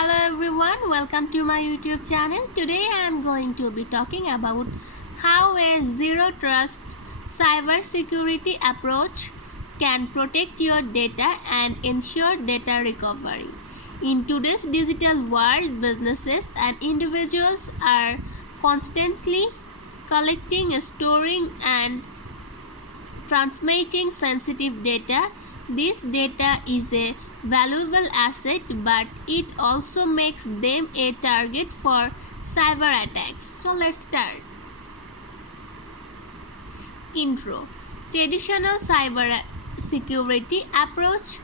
Hello everyone, welcome to my YouTube channel. Today I am going to be talking about how a zero trust cybersecurity approach can protect your data and ensure data recovery. In today's digital world, businesses and individuals are constantly collecting, storing and transmitting sensitive data. This data is a valuable asset, but it also makes them a target for cyber attacks. So let's start. Intro. Traditional cyber security approach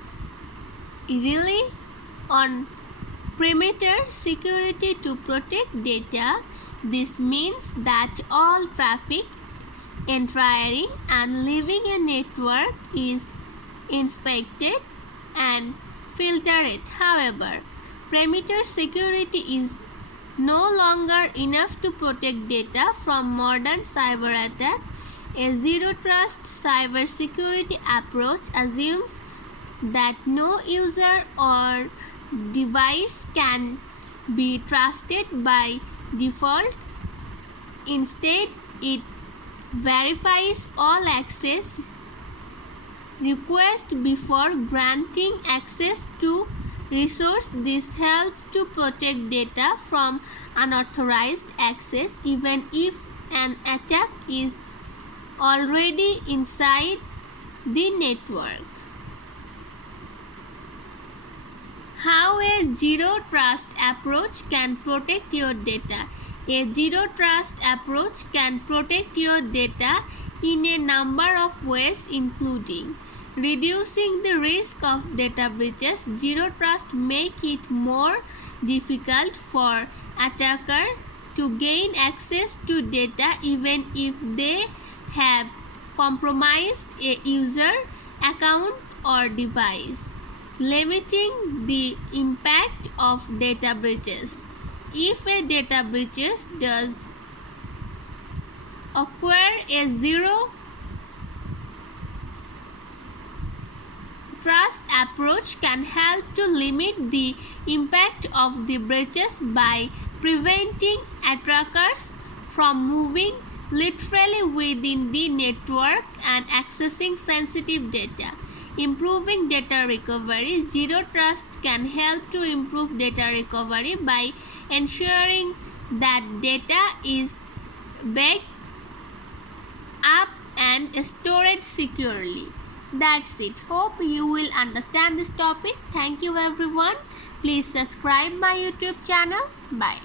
rely on perimeter security to protect data. This means that all traffic entering and leaving a network is inspected and filtered. However, perimeter security is no longer enough to protect data from modern cyber attack. A zero trust cybersecurity approach assumes that no user or device can be trusted by default. Instead, it verifies all access requests before granting access to resource. This helps to protect data from unauthorized access even if an attack is already inside the network. How a zero trust approach can protect your data. A zero trust approach can protect your data in a number of ways, including reducing the risk of data breaches. Zero trust make it more difficult for attacker to gain access to data even if they have compromised a user account or device. Limiting the impact of data breaches. If a data breach does occur, a zero trust approach can help to limit the impact of the breaches by preventing attackers from moving literally within the network and accessing sensitive data. Improving data recovery. Zero trust can help to improve data recovery by ensuring that data is backed up and stored securely. That's it. Hope you will understand this topic. Thank you everyone. Please subscribe my YouTube channel. Bye.